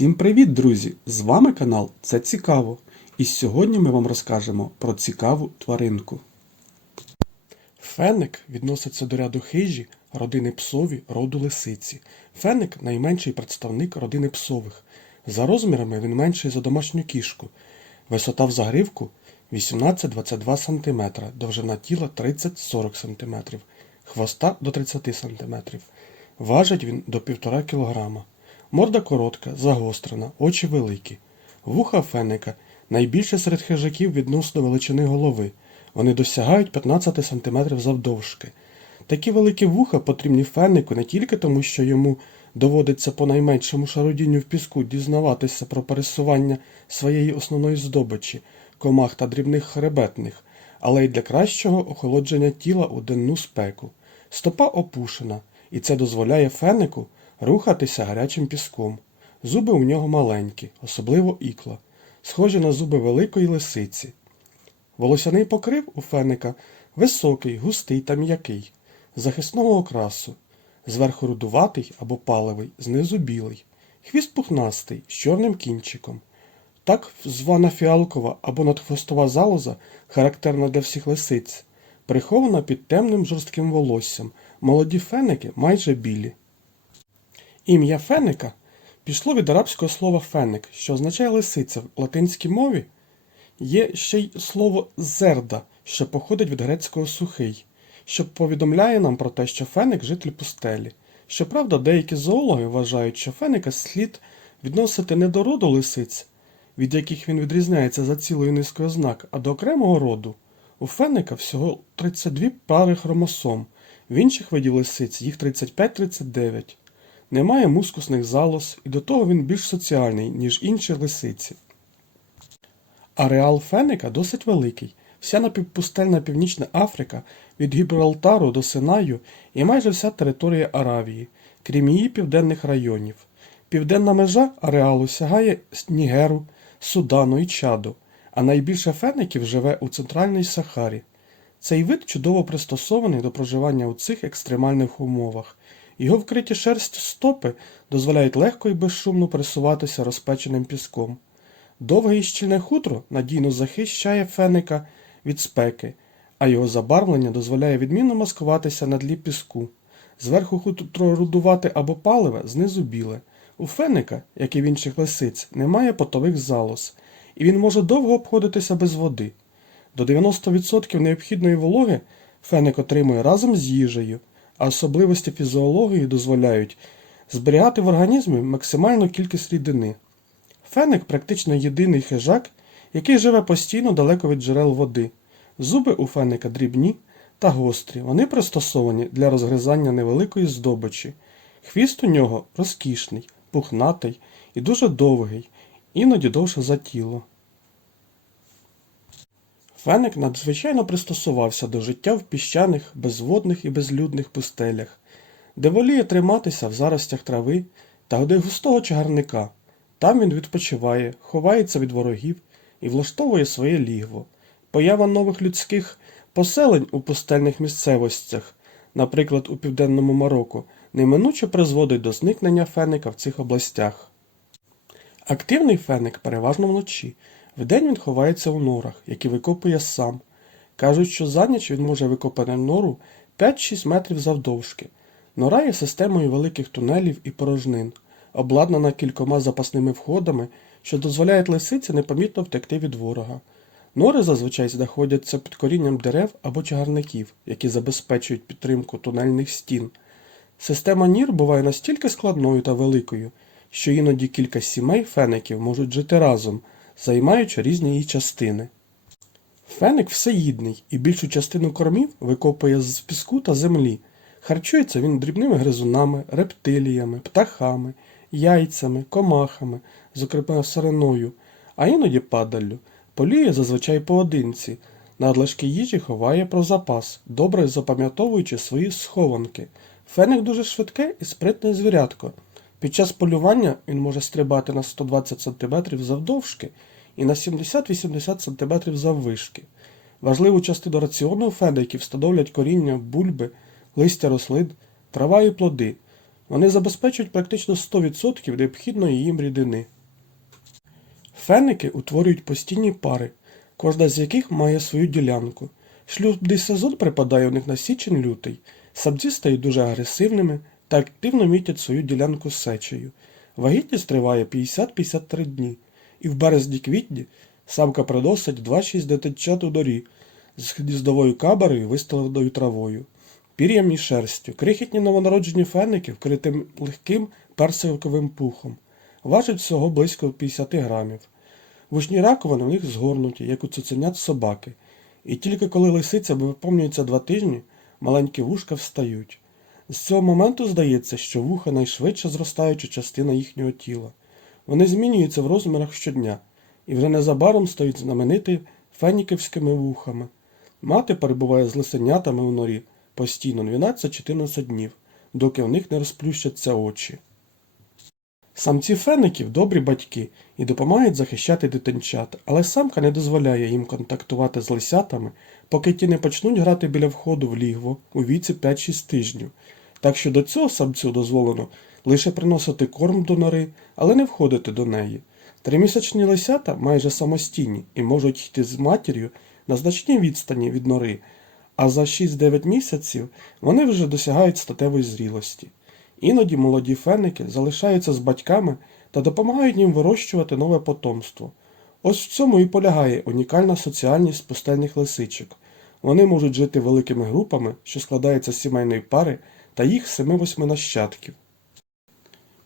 Всім привіт, друзі! З вами канал Це Цікаво. І сьогодні ми вам розкажемо про цікаву тваринку. Феник відноситься до ряду хижі родини псові роду лисиці. Феник найменший представник родини псових. За розмірами він менший за домашню кішку. Висота в загривку 18-22 см, довжина тіла 30-40 см, хвоста до 30 см. Важить він до 1,5 кг. Морда коротка, загострена, очі великі. Вуха феника найбільше серед хижаків відносно величини голови. Вони досягають 15 см завдовжки. Такі великі вуха потрібні фенику не тільки тому, що йому доводиться по найменшому шародінню в піску дізнаватися про пересування своєї основної здобичі, комах та дрібних хребетних, але й для кращого охолодження тіла у денну спеку. Стопа опушена, і це дозволяє фенику рухатися гарячим піском. Зуби у нього маленькі, особливо ікла, схожі на зуби великої лисиці. Волосяний покрив у феника високий, густий та м'який, захисного окрасу, зверху рудуватий або паливий, знизу білий, хвіст пухнастий з чорним кінчиком. Так звана фіалкова або надхвостова залоза, характерна для всіх лисиць, прихована під темним жорстким волоссям, молоді феники майже білі. Ім'я феника пішло від арабського слова феник, що означає лисиця в латинській мові. Є ще й слово зерда, що походить від грецького сухий, що повідомляє нам про те, що феник житель пустелі. Щоправда, деякі зоологи вважають, що феника слід відносити не до роду лисиць, від яких він відрізняється за цілою низкою ознак, а до окремого роду. У феника всього 32 пари хромосом, в інших видів лисиць їх 35-39. Немає мускусних залоз, і до того він більш соціальний, ніж інші лисиці. Ареал феника досить великий. Вся напівпустельна Північна Африка від Гібралтару до Синаю і майже вся територія Аравії, крім її південних районів. Південна межа ареалу сягає Нігеру, Судану і Чаду, а найбільше феників живе у Центральній Сахарі. Цей вид чудово пристосований до проживання у цих екстремальних умовах. Його вкриті шерсть стопи дозволяють легко і безшумно пересуватися розпеченим піском. Довге і щільне хутро надійно захищає феника від спеки, а його забарвлення дозволяє відмінно маскуватися на тлі піску. Зверху хутро рудувати або паливе, знизу біле. У феника, як і в інших лисиць, немає потових залоз, і він може довго обходитися без води. До 90% необхідної вологи феник отримує разом з їжею, а особливості фізіології дозволяють зберігати в організмі максимальну кількість рідини. Феник практично єдиний хижак, який живе постійно далеко від джерел води. Зуби у феника дрібні та гострі, вони пристосовані для розгризання невеликої здобичі. Хвіст у нього розкішний, пухнатий і дуже довгий, іноді довше за тіло. Феник надзвичайно пристосувався до життя в піщаних, безводних і безлюдних пустелях, де воліє триматися в заростях трави та де густого чагарника. Там він відпочиває, ховається від ворогів і влаштовує своє лігво. Поява нових людських поселень у пустельних місцевостях, наприклад, у південному Марокко, неминуче призводить до зникнення феника в цих областях. Активний феник переважно вночі. Вдень він ховається у норах, які викопує сам. Кажуть, що за ніч він може викопати нору 5-6 метрів завдовжки. Нора є системою великих тунелів і порожнин, обладнана кількома запасними входами, що дозволяють лисиці непомітно втекти від ворога. Нори зазвичай знаходяться під корінням дерев або чагарників, які забезпечують підтримку тунельних стін. Система нір буває настільки складною та великою, що іноді кілька сімей феників можуть жити разом займаючи різні її частини. Феник всеїдний і більшу частину кормів викопує з піску та землі. Харчується він дрібними гризунами, рептиліями, птахами, яйцями, комахами, зокрема сариною, а іноді падаллю. Полює зазвичай поодинці, надлишки їжі ховає про запас, добре запам'ятовуючи свої схованки. Феник дуже швидке і спритне звірятко. Під час полювання він може стрибати на 120 см завдовжки і на 70-80 см заввишки. Важливу частину раціону феників становлять коріння, бульби, листя рослин, трава і плоди. Вони забезпечують практично 100% необхідної їм рідини. Феники утворюють постійні пари, кожна з яких має свою ділянку. Шлюбний сезон припадає у них на січень-лютий. Самці стають дуже агресивними та активно мітять свою ділянку сечею. Вагітність триває 50-53 дні, і в березні-квітні самка приносить 2-6 дитинчат у норі з гніздовою кабарою, вистеленою травою, пір'ям і шерстю. Крихітні новонароджені феники вкриті легким персиковим пухом. Важать всього близько 50 грамів. Вушні раковини у них згорнуті, як у цуценят собаки, і тільки коли лисиця виповнюється два тижні, маленькі вушка встають. З цього моменту здається, що вуха найшвидше зростаюча частина їхнього тіла. Вони змінюються в розмірах щодня, і вже незабаром стають знаменити феніківськими вухами. Мати перебуває з лисенятами у норі постійно 12-14 днів, доки в них не розплющаться очі. Самці феників добрі батьки і допомагають захищати дитинчат, але самка не дозволяє їм контактувати з лисятами, поки ті не почнуть грати біля входу в лігво у віці 5-6 тижнів. Так що до цього самцю дозволено лише приносити корм до нори, але не входити до неї. Тримісячні лисята майже самостійні і можуть йти з матір'ю на значній відстані від нори, а за 6-9 місяців вони вже досягають статевої зрілості. Іноді молоді феники залишаються з батьками та допомагають їм вирощувати нове потомство. Ось в цьому і полягає унікальна соціальність пустельних лисичок. Вони можуть жити великими групами, що складаються з сімейної пари та їх 7-8 нащадків.